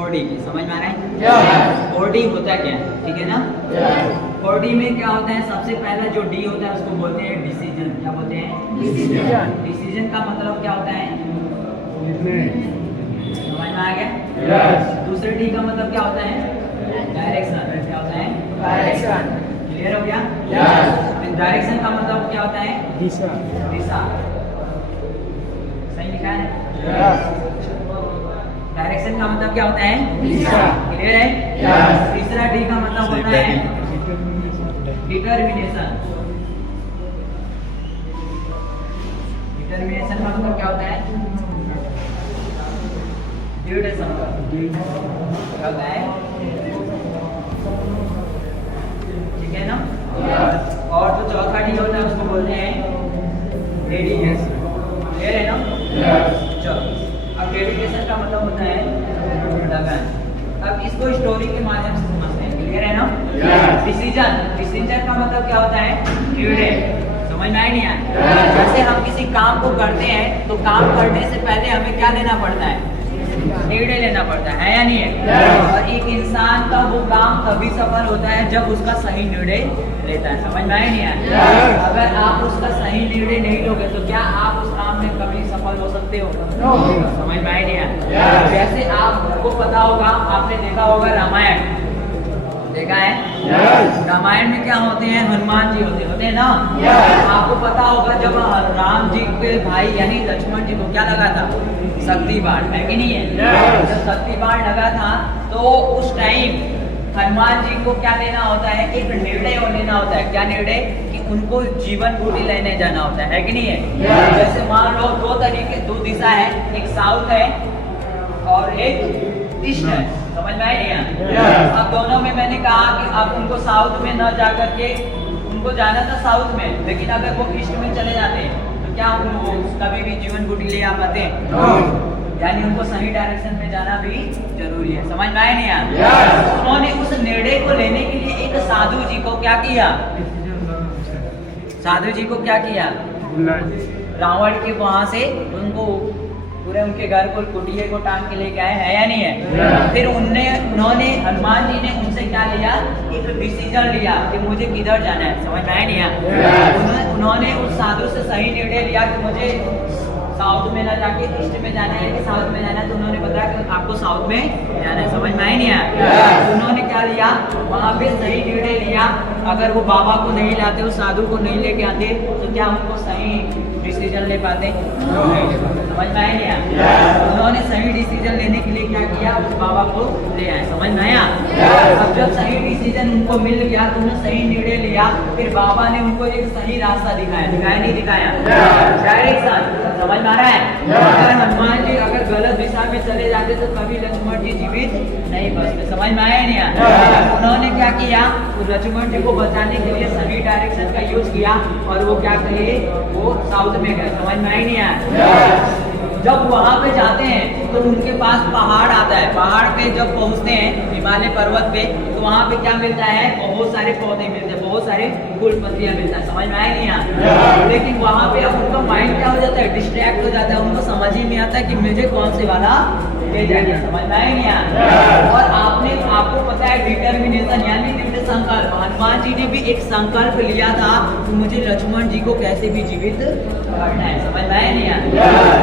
4D की, समझ में आ रहा है? 4D होता क्या है, ठीक है ना? 4D में क्या होता है, सबसे पहला जो D होता है उसको बोलते हैं डिसीजन। क्या बोलते हैं? डिसीजन का मतलब क्या होता है? समझ में आ गया? दूसरे D का मतलब क्या होता है? डायरेक्शन। क्या होता है? डायरेक्शन। क्लियर हो गया? डायरेक्शन का मतलब क्या होता है? दिशा। दिशा, सही लिखा है? डायरेक्शन का मतलब क्या होता है? दिशा। क्लियर है? तीसरा डी का मतलब होता है डिटर्मिनेशन। डिटर्मिनेशन का मतलब क्या होता है? दृढ़ संकल्प। क्या होता है? ठीक है ना? और जो चौथा डी होता है उसको बोलते हैं डेडिकेशन। क्लियर है ना? चलो, अब डेडिकेशन का मतलब होता है लगन। अब इसको स्टोरी के माध्यम से समझते हैं। क्लियर है ना? डिसीजन, डिसीजन का मतलब क्या होता है? निर्णय। समझ में आया नहीं आया? जैसे हम किसी काम को करते हैं तो काम करने से पहले हमें क्या लेना पड़ता है? निर्णय लेना पड़ता है या नहीं है? और एक इंसान का वो काम तभी सफल होता है जब उसका सही निर्णय लेता है। समझ में आया नहीं आया? अगर आप उसका सही निर्णय नहीं लोगे तो क्या आप उस काम में कभी सफल हो सकते हो? समझ में आया नहीं आया? जैसे आपको पता होगा, आपने देखा होगा रामायण, देखा है? रामायण में क्या होते हैं? हनुमान जी होते हैं ना? आपको पता होगा जब राम जी के भाई यानी लक्ष्मण जी को क्या लगा था? शक्ति बाण, है कि नहीं है? जब शक्ति बाण लगा था तो उस टाइम हनुमान जी को क्या लेना होता है? एक निर्णय लेना होता है। क्या निर्णय? कि उनको जीवन बूटी लेने जाना होता है कि नहीं है? जैसे मान लो दो दिशा है, एक साउथ है और एक ईस्ट है। समझ में आया? अब दोनों में मैंने कहा कि अब उनको साउथ में न जाकर के उनको जाना था साउथ में, लेकिन अगर वो ईस्ट में चले जाते हैं तो क्या उनको कभी भी जीवन बूटी ले आ पाते हैं? यानी उनको सही डायरेक्शन में जाना भी जरूरी है। समझ में आया नहीं आया? उन्होंने उस निर्णय को लेने के लिए एक साधु जी को क्या किया? साधु जी को क्या किया? रावण के वहां से उनको पूरे उनके घर को कुटिया को टांग के लेके आए, है या नहीं है? फिर उन्होंने हनुमान जी ने उनसे क्या लिया? एक डिसीजन लिया कि मुझे किधर जाना है। समझ में आया नहीं आया? उन्होंने उस साधु से सही निर्णय लिया कि मुझे साउथ में ना जाके ईस्ट में जाना है कि साउथ में जाना है, तो उन्होंने बताया कि आपको साउथ में जाना है। समझ में आया नहीं आया? उन्होंने क्या लिया? वहाँ पे सही निर्णय लिया। अगर वो बाबा को नहीं लाते, उस साधु को नहीं लेके आते तो क्या उनको सही डिसीजन ले पाते? समझ में आया नहीं आया? उन्होंने सही डिसीजन लेने के लिए क्या किया? उस बाबा को ले आए। समझ में आया? अब जब सही डिसीजन उनको मिल गया तो उन्होंने सही निर्णय लिया, फिर बाबा ने उनको एक सही रास्ता दिखाया। दिखाया नहीं दिखाया? डायरेक्शन। समझ में आ रहा है? अगर हनुमान जी अगर गलत दिशा में चले जाते तो कभी लक्ष्मण जी जीवित नहीं बचते। समझ में आया नहीं आया? उन्होंने क्या किया? लक्ष्मण जी को बचाने के लिए सही डायरेक्शन का यूज किया और वो क्या कहे? वो साउथ में गए। समझ में आई नहीं आया? जब वहां पे जाते हैं तो उनके पास पहाड़ आता है। पहाड़ पे जब पहुंचते हैं हिमालय पर्वत पे तो वहां पे क्या मिलता है? बहुत सारे पौधे मिलते हैं, बहुत सारे फूल पत्तियां मिलता है। समझ में आया नहीं आया? लेकिन वहां पे अब उनका माइंड क्या हो जाता है? डिस्ट्रैक्ट हो जाता है। उनको समझ ही नहीं आता कि मुझे कौन से वाला ले जाएगा। समझ में आया नहीं आया? और आपको पता है डिटर्मिनेशन यानी दृढ़ संकल्प। हनुमान जी ने भी एक संकल्प लिया था कि मुझे लक्ष्मण जी को कैसे भी जीवित करना है। समझ में आया नहीं आया?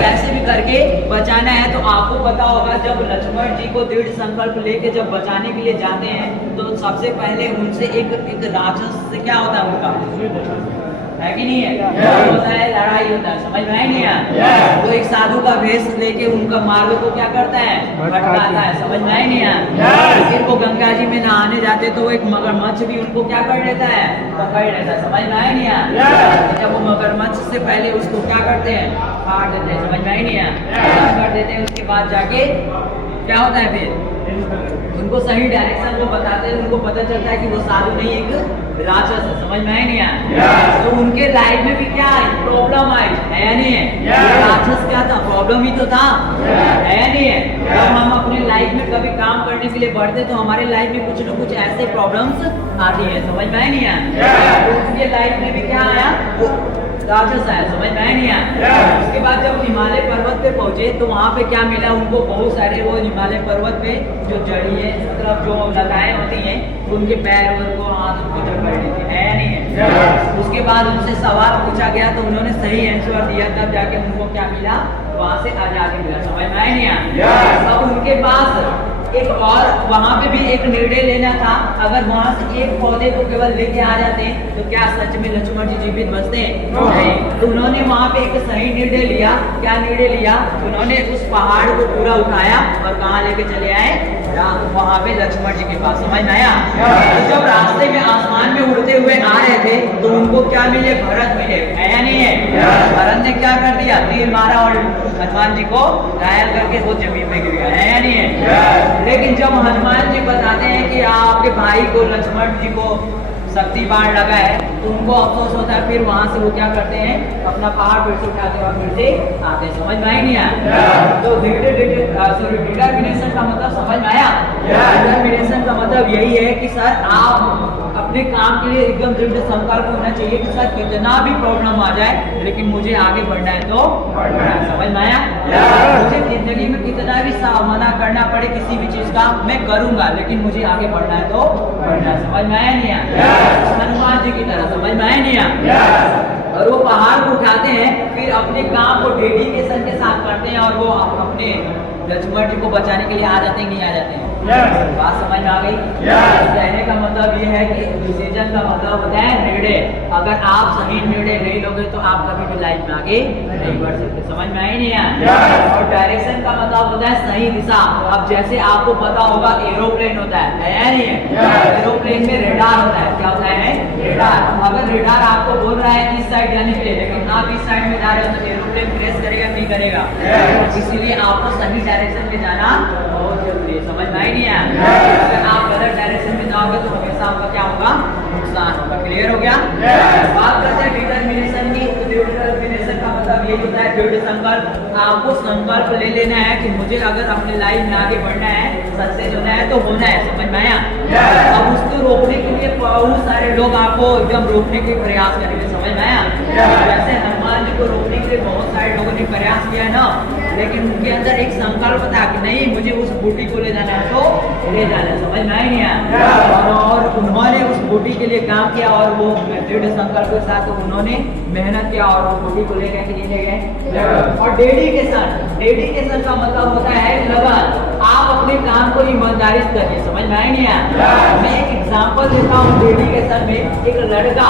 कैसे भी करके बचाना है। तो आपको पता होगा जब लक्ष्मण जी को दृढ़ संकल्प लेके जब बचाने के लिए जाते हैं तो सबसे पहले उनसे एक राक्षस से क्या होता है? उनका है कि नहीं है? होता है, लड़ाई होता है। समझ में आया नहीं आया? तो एक साधु का वेश लेके उनका मार्ग को क्या करता है? भटकाता है। समझ में आया नहीं आया? फिर वो गंगा जी में नहाने जाते तो वो एक मगरमच्छ भी उनको क्या कर लेता है? पकड़ लेता है। समझ में आया नहीं आया? जब वो मगरमच्छ से पहले उसको क्या करते हैं? काट देते हैं। समझ में आया नहीं आया? कर देते हैं। उसके बाद जाके क्या होता है? फिर उनको सही डायरेक्शन को बताते हैं। उनको पता चलता है कि वो साधु नहीं एक राक्षस है। समझ में आया नहीं आया? तो उनके लाइफ में भी क्या प्रॉब्लम आई, है या नहीं है? राक्षस क्या था? प्रॉब्लम ही तो था, है या नहीं है? जब हम अपने लाइफ में कभी काम करने के लिए बढ़ते तो हमारे लाइफ में कुछ न कुछ ऐसे प्रॉब्लम्स आती है। समझ में आया नहीं आया? तो उनके लाइफ में भी क्या आया? राक्षस आया, समझ में आया नहीं आया। उसके बाद जब हिमालय पर्वत पे पहुंचे तो वहाँ पे क्या मिला उनको, बहुत सारे वो हिमालय पर्वत पे जो जड़ी है, मतलब जो लताएं होती हैं, उनके पैर उनको हाथ उनको जकड़ लेती है या नहीं है। उसके बाद उनसे सवाल पूछा गया तो उन्होंने सही आंसर दिया, तब जाके उनको क्या मिला, वहाँ से आजादी मिला, समझ में आया नहीं आया। अब उनके पास एक और वहाँ पे भी एक निर्णय लेना था, अगर वहाँ से एक पौधे को केवल लेके आ जाते हैं तो क्या सच में लक्ष्मण जी जीवित बचते हैं? नहीं। तो उन्होंने वहाँ पे एक सही निर्णय लिया। क्या निर्णय लिया? उन्होंने उस पहाड़ को पूरा उठाया और कहाँ लेके चले आए, वहाँ पे लक्ष्मण जी के पास, समझ में आया। तो जब रास्ते में आसमान में उड़ते हुए आ रहे थे तो उनको क्या मिले, भरत मिले, है या नहीं है। भरत ने क्या कर दिया, तीर मारा और हनुमान जी को घायल करके वो जमीन में गिर गया, है या नहीं है। लेकिन जब हनुमान जी बताते हैं कि आपके भाई को, लक्ष्मण जी को शक्ति बाण लगा है, तो उनको अफसोस होता है। फिर वहां से वो क्या करते हैं, अपना पहाड़ फिर से उठाते हैं और फिर से आते हैं, समझ में आई नहीं आया। तो डिटर्मिनेशन का मतलब समझ में आया। डिटर्मिनेशन का मतलब यही है कि सर आप अपने काम के लिए एकदम दृढ़ संकल्प होना चाहिए कि सर कितना भी प्रॉब्लम आ जाए लेकिन मुझे आगे बढ़ना है तो बढ़ना है, समझ में आया। मुझे जिंदगी में कितना भी सामना करना पड़े किसी भी चीज का, मैं करूंगा, लेकिन मुझे आगे बढ़ना है तो बढ़ना है, समझ में आया नहीं आया। हनुमान जी की तरह, समझ में आया नहीं आया। और वो पहाड़ को उठाते हैं, फिर अपने काम को डेडिकेशन के साथ करते हैं और वो अपने लक्ष्मण जी को बचाने के लिए आ जाते हैं, नहीं आ जाते हैं। बात समझ में आ गई। कहने का मतलब ये है कि डिसीजन का मतलब होता है निर्णय। अगर आप सही निर्णय नहीं लोगे तो आप कभी भी लाइफ में आगे नहीं बढ़ सकते, समझ में आई नहीं आया। और डायरेक्शन का मतलब होता है सही दिशा। अब जैसे आपको पता होगा एरोप्लेन होता है या नहीं है। एरोप्लेन में रेडार होता है, क्या होता है, रेडार। अगर रेडार आपको बोल रहा है इस साइड जाने के लिए, लेकिन आप इस साइड में जा रहे हो तो एरोप्लेन क्रैश करेगा, नहीं करेगा। इसीलिए आपको सही डायरेक्शन में जाना बहुत जरूरी है, समझ में आई नहीं आया। अगर आप गलत डायरेक्शन में जाओगे तो हमेशा आपका क्या होगा, नुकसान होगा। क्लियर हो गया। बात करते हैं डिटर्मिनेशन की। डिटर्मिनेशन का मतलब ये होता है दृढ़ संकल्प। आपको संकल्प ले लेना है कि मुझे अगर अपने लाइफ में आगे बढ़ना है, सक्सेस होना है तो होना है, समझ में आया। अब उसको रोकने के लिए बहुत सारे लोग आपको एकदम रोकने के प्रयास करेंगे, समझ में आया। जैसे हनुमान जी को रोकने के लिए बहुत सारे लोगों ने प्रयास किया ना, लेकिन उनके अंदर एक संकल्प था कि नहीं मुझे उस बूटी को ले जाना है तो ले जाना है, समझ में आया नहीं आया। और उन्होंने उस बूटी के लिए काम किया और वो दृढ़ संकल्प के साथ उन्होंने मेहनत किया और उस बूटी को ले गए। और डेडिकेशन का मतलब होता है लगन। आप अपने काम को ईमानदारी से करिए, समझ में आया नहीं आया। मैं एक एग्जांपल देता हूँ डेडिकेशन में। एक लड़का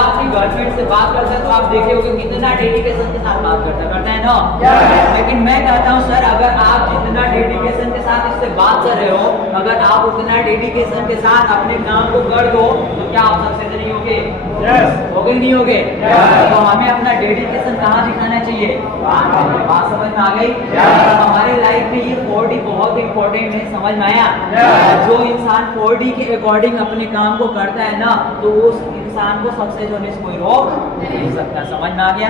अपनी गर्लफ्रेंड से बात करता है तो आप देखे होंगे कितना डेडिकेशन के साथ बात करता है ना। लेकिन मैं कहता हूँ सर अगर आप जितना डेडिकेशन के साथ इससे बात कर रहे हो, अगर आप उतना डेडिकेशन के साथ अपने काम को कर दो तो क्या आप सक्सेस नहीं होगे? होगे नहीं होगे? तो हमें अपना डेडिकेशन कहाँ दिखाना चाहिए? बात समझ में आ गई। हमारे लाइफ में ये 4D बहुत इंपॉर्टेंट है, समझ में आया। जो इंसान 4D के अकॉर्डिंग अपने काम को करता है ना, तो उस इंसान को सक्सेस होने से कोई रोक नहीं सकता, समझ में आ गया।